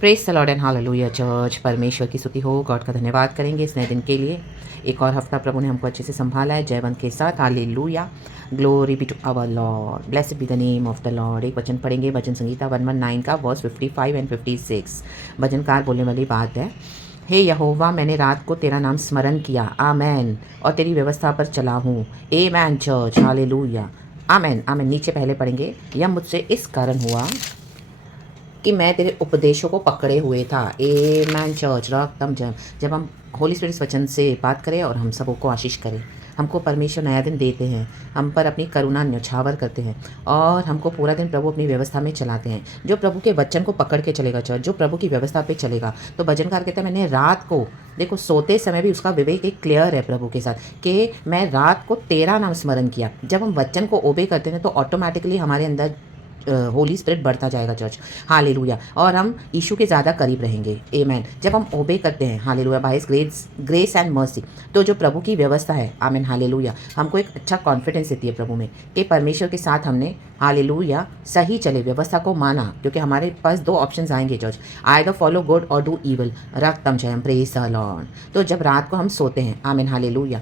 Praise the Lord and hallelujah church. परमेश्वर की स्तुति हो, गॉड का धन्यवाद करेंगे इस नए दिन के लिए। एक और हफ्ता प्रभु ने हमको अच्छे से संभाला है जयवंत के साथ। Hallelujah, glory be to our Lord, blessed be the name of the Lord. एक वचन पढ़ेंगे भजन संगीता 119 का वर्स 55 एंड 56। भजनकार बोलने वाली बात है, हे यहोवा मैंने रात को तेरा नाम स्मरण किया, आमेन, और तेरी व्यवस्था पर चला हूँ। ए मैन चर्च, हालेलुया, आमेन आमेन। नीचे पहले पढ़ेंगे, यह मुझसे इस कारण हुआ कि मैं तेरे उपदेशों को पकड़े हुए था। ए मैन चर्च रॉक तम जब हम होली स्पिरिट इस वचन से बात करें और हम सबों को आशीष करें। हमको परमेश्वर नया दिन देते हैं, हम पर अपनी करुणा न्यौछावर करते हैं और हमको पूरा दिन प्रभु अपनी व्यवस्था में चलाते हैं। जो प्रभु के वचन को पकड़ के चलेगा चर्च, जो प्रभु की व्यवस्था पे चलेगा, तो भजनकार कहते हैं मैंने रात को, देखो सोते समय भी उसका विवेक एक क्लियर है प्रभु के साथ कि मैं रात को तेरा नाम स्मरण किया। जब हम वचन को ओबे करते हैं तो ऑटोमेटिकली हमारे अंदर होली स्पिरिट बढ़ता जाएगा चर्च, हालेलुया, और हम यीशु के ज़्यादा करीब रहेंगे। आमेन। जब हम ओबे करते हैं, hallelujah, by his grace and mercy, तो जो प्रभु की व्यवस्था है, आमेन, हालेलुया, हमको एक अच्छा कॉन्फिडेंस देती है प्रभु में कि परमेश्वर के साथ हमने, हालेलुया, सही चले, व्यवस्था को माना। क्योंकि हमारे पास दो ऑप्शंस आएंगे चर्च, आइदर फॉलो गुड और डू इविल, रक्तम जयम, प्रेज द लॉर्ड। तो जब रात को हम सोते हैं, आमेन, हालेलुया,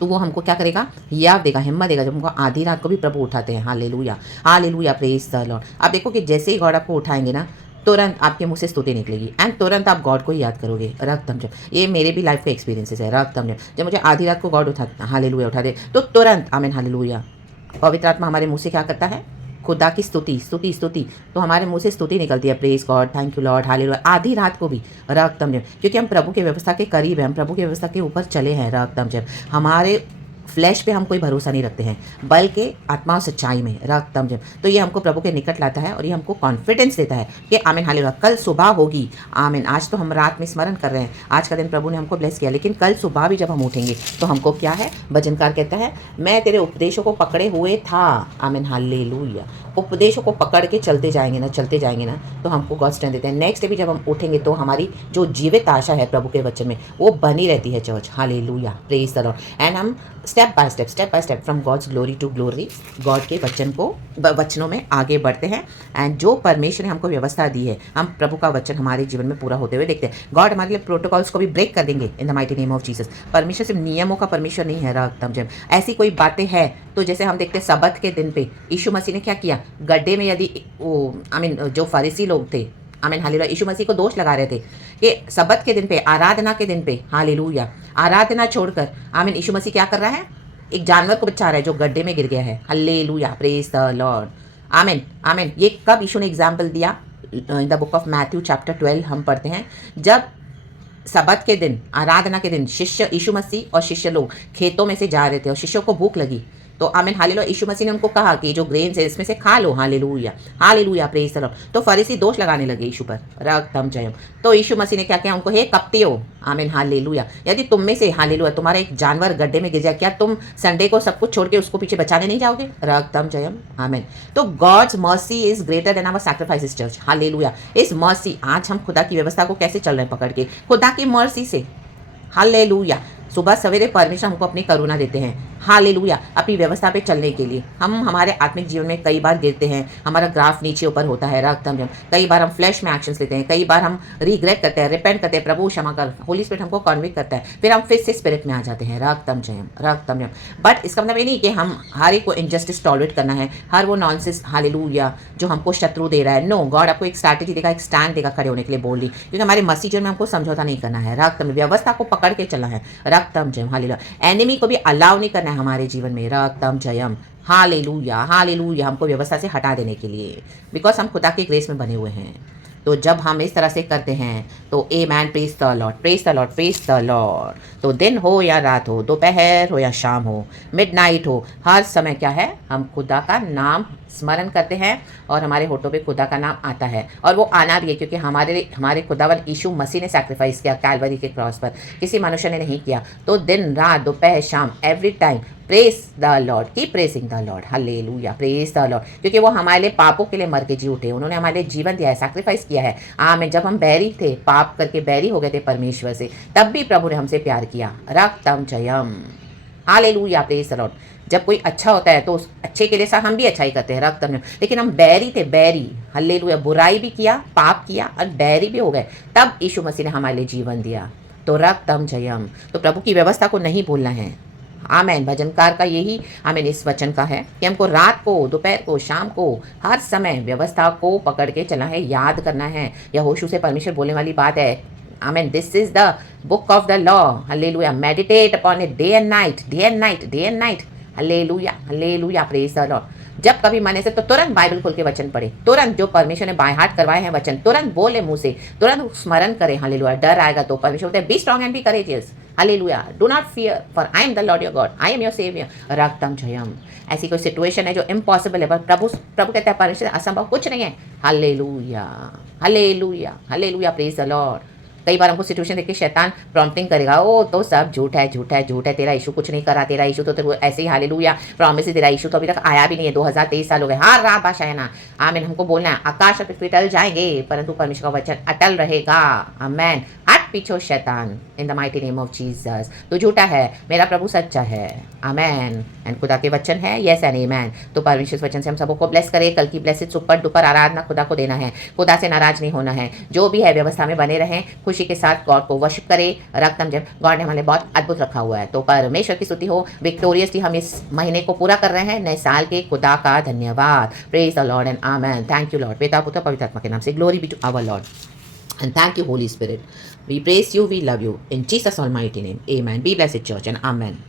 तो वो हमको क्या करेगा, याद देगा, हिम्मत देगा। जब हमको आधी रात को भी प्रभु उठाते हैं, hallelujah, hallelujah, praise the Lord. आप देखो कि जैसे ही गॉड आपको उठाएंगे ना, तुरंत आपके मुंह से स्तुति निकलेगी एंड तुरंत आप गॉड को ही याद करोगे। रक्तम जब, ये मेरे भी लाइफ के एक्सपीरियंसेस है। रक्तम जब मुझे आधी रात को गॉड उठा, हालेलुया, उठा दे, तो तुरंत, आमीन, हालेलुया, पवित्र आत्मा हमारे मुंह से क्या करता है, खुदा की स्तुति स्तुति स्तुति, तो हमारे मुंह से स्तुति निकलती है, praise God, thank you Lord, hallelujah, आधी रात को भी। रक्तम जब, क्योंकि हम प्रभु की व्यवस्था के करीब हैं, हम प्रभु की व्यवस्था के ऊपर चले हैं। रक्तम जब, हमारे फ्लैश पे हम कोई भरोसा नहीं रखते हैं, बल्कि आत्मा और सच्चाई में, रक्तम जब, तो ये हमको प्रभु के निकट लाता है और ये हमको कॉन्फिडेंस देता है कि आमीन, हालेलुया, कल सुबह होगी। आमीन। आज तो हम रात में स्मरण कर रहे हैं, आज का दिन प्रभु ने हमको ब्लेस किया, लेकिन कल सुबह भी जब हम उठेंगे तो हमको क्या है, भजनकार कहता है मैं तेरे उपदेशों को पकड़े हुए था। आमीन, हालेलुया, उपदेशों को पकड़ के चलते जाएंगे ना, तो हमको गॉड स्ट्रेंथ देते हैं। नेक्स्ट डे भी जब हम उठेंगे तो हमारी जो जीवित आशा है प्रभु के वचन में, वो बनी रहती है church, hallelujah, praise the Lord. And हम step by step from God's glory to glory, God के वचनों में आगे बढ़ते हैं। एंड जो परमेश्वर ने हमको व्यवस्था दी है, हम प्रभु का वचन हमारे जीवन में पूरा होते हुए देखते हैं। गॉड हमारे लिए प्रोटोकॉल्स को भी ब्रेक कर देंगे in the mighty name of Jesus. परमेश्वर सिर्फ नियमों का परमेश्वर नहीं है। रक्तम जब ऐसी कोई बातें हैं, तो जैसे हम देखते हैं सबत के दिन पे यीशु मसीह ने क्या किया, गड्ढे में यदि वो, जो फरीसी लोग थे, आमीन, हालेलुया, यीशु मसीह को दोष लगा रहे थे कि सबत के दिन पे, आराधना के दिन पे, हालेलुया, आराधना छोड़कर, आमीन, यीशु मसीह क्या कर रहा है, एक जानवर को बचा रहा है जो गड्ढे में गिर गया है। हालेलुया, प्रेज द लॉर्ड, आमीन आमीन। ये कब यीशु ने एग्जाम्पल दिया, in the book of Matthew chapter 12 हम पढ़ते हैं, जब सबत के दिन, आराधना के दिन, शिष्य, यीशु मसीह और शिष्य लोग खेतों में से जा रहे थे और शिष्यों को भूख लगी, तो आमीन, हालेलुया, यीशु मसीह ने उनको कहा कि जो ग्रेन्स है इसमें से खा लो, hallelujah, hallelujah, praise the Lord. तो फरीसी दोष लगाने लगे यीशु पर, रक्तम जयम। तो यीशु मसीह ने क्या किया उनको, हे कपटियो, आमीन, हालेलुया, यदि तुम में से, हालेलुया, तुम्हारा एक जानवर गड्ढे में गिर जाए, क्या तुम संडे को सब कुछ छोड़ के उसको पीछे बचाने नहीं जाओगे, रक्तम जयम, आमीन। तो God's mercy is greater than our sacrifices church, hallelujah. इस मर्सी, आज हम खुदा की व्यवस्था को कैसे चल रहे हैं पकड़ के, खुदा की मर्सी से, हालेलुया। सुबह सवेरे परमेश्वर हमको अपनी करुणा देते हैं, हालेलुया, अपनी व्यवस्था पे चलने के लिए। हम हमारे आत्मिक जीवन में कई बार गिरते हैं, हमारा ग्राफ नीचे ऊपर होता है, रक्तम जम, कई बार हम फ्लैश में एक्शंस लेते हैं, कई बार हम रिग्रेट करते हैं, रिपेंट करते हैं, प्रभु क्षमा कर, होली स्पिरिट हमको कॉन्विक्ट करता है, फिर हम फिर से स्पिरिट में आ जाते हैं, रक्तम जयम, रक्तम जयम। बट इसका मतलब ये नहीं कि हम हर एक को इनजस्टिस टॉलरेट करना है, हर वो नॉनसेंस, हालेलुया, जो हमको शत्रु दे रहा है। नो, गॉड आपको एक स्ट्रैटेजी देगा, एक स्टैंड देगा खड़े होने के लिए बोलली, क्योंकि हमारे मसीह जीवन में हमको समझौता नहीं करना है, रक्तम, व्यवस्था को पकड़ के चलना है, रक्तम जयम, हालेलुया। एनिमी को भी अलाउ नहीं करना है हमारे जीवन में, रक्तम जयम, हालेलुया, हालेलुया, हमको व्यवस्था से हटा देने के लिए, बिकॉज हम खुदा के ग्रेस में बने हुए हैं। तो जब हम इस तरह से करते हैं तो a man, praise the Lord, praise the Lord, praise the Lord. तो दिन हो या रात हो, दोपहर हो या शाम हो, मिडनाइट हो, हर समय क्या है, हम खुदा का नाम स्मरण करते हैं और हमारे होठों पे खुदा का नाम आता है, और वो आना भी है क्योंकि हमारे खुदावन यीशु मसीह ने सैक्रिफाइस किया कैलवरी के क्रॉस पर, किसी मनुष्य ने नहीं किया। तो दिन रात दोपहर शाम, every time praise the Lord, keep praising the Lord, hallelujah, praise the Lord, क्योंकि वो हमारे लिए पापों के लिए मर के जी उठे, उन्होंने हमारे लिए जीवन दिया है, सैक्रिफाइस किया है। आमीन। जब हम बैरी थे, पाप करके बैरी हो गए थे परमेश्वर से, तब भी प्रभु ने हमसे प्यार किया, रक्तम Jayam, hallelujah, praise the lord. जब कोई अच्छा होता है तो उस अच्छे के लिए साथ हम भी अच्छाई करते हैं, रक्त हमने, लेकिन हम बैरी थे, बैरी। हालेलुया, बुराई भी किया, पाप किया और बैरी भी हो गए, तब यीशु मसीह ने हमारे लिए जीवन दिया। तो रक्तम जयम, तो प्रभु की व्यवस्था को नहीं भूलना है। आमेन। भजनकार का यही आमेन इस वचन का है कि हमको रात को, दोपहर को, शाम को, हर समय व्यवस्था को पकड़ के चलना है, याद करना है। यह होशू से परमेश्वर बोलने वाली बात है। Amen. This is the book of the law. Hallelujah. Meditate upon it day and night, day and night, day and night. Hallelujah, hallelujah, praise the lord. जब कभी मन से तो तुरंत बाइबल खोल के वचन पढ़े, तुरंत जो परमेश्वर ने बाय हार्ट करवाए हैं वचन तुरंत बोले मुंह से, तुरंत स्मरण करें। हालेलुया। डर आएगा तो परमेश्वर बोलते हैं be strong and be courageous. Hallelujah. Do not fear for I am the lord your God, I am your saviour. रक्तम जयम। ऐसी कोई सिचुएशन है जो इम्पॉसिबल है, पर प्रभु प्रभु कहता है परमेश्वर असंभव कुछ नहीं है। Hallelujah, hallelujah, hallelujah, praise the Lord. कई बार हमको सिचुएशन देख के शैतान प्रॉम्प्टिंग करेगा, ओ तो सब झूठ है, झूठ है, झूठ है, तेरा इशू कुछ नहीं करा, तेरा इशू तो तेरे ऐसे ही हालेलुया प्रॉमिस है, तेरा इशू तो अभी तक आया भी नहीं है, 2023 साल हो गए। हाँ रा बादशाह ना, आमीन। हमको बोलना है आकाश और पृथ्वी टल जाएंगे परंतु परमेश्वर का वचन अटल रहेगा। आमीन। हट पीछे शैतान, in the mighty name of Jesus. तो झूठा है, मेरा प्रभु सच्चा है। आमीन। एंड खुदा के वचन है, यस एंड आमीन। तो परमेश्वर वचन से हम सबको ब्लेस करें। कल की ब्लेसेड सुपर डुपर आराधना खुदा को देना है, खुदा से नाराज नहीं होना है। जो भी है व्यवस्था में बने रहें, खुशी के साथ गॉड को वर्शिप करें। रक्तम जब गॉड ने हमारे बहुत अद्भुत रखा हुआ है, तो परमेश्वर की स्तुति हो। विक्टोरियसली हम इस महीने को पूरा कर रहे हैं, नए साल के। खुदा का धन्यवाद। Praise the Lord and amen. Thank you Lord. पिता पुत्र पवित्र आत्मा के नाम से glory be to our Lord and thank you Holy Spirit. We praise you, we love you in Jesus almighty name. Amen. Be blessed church and amen.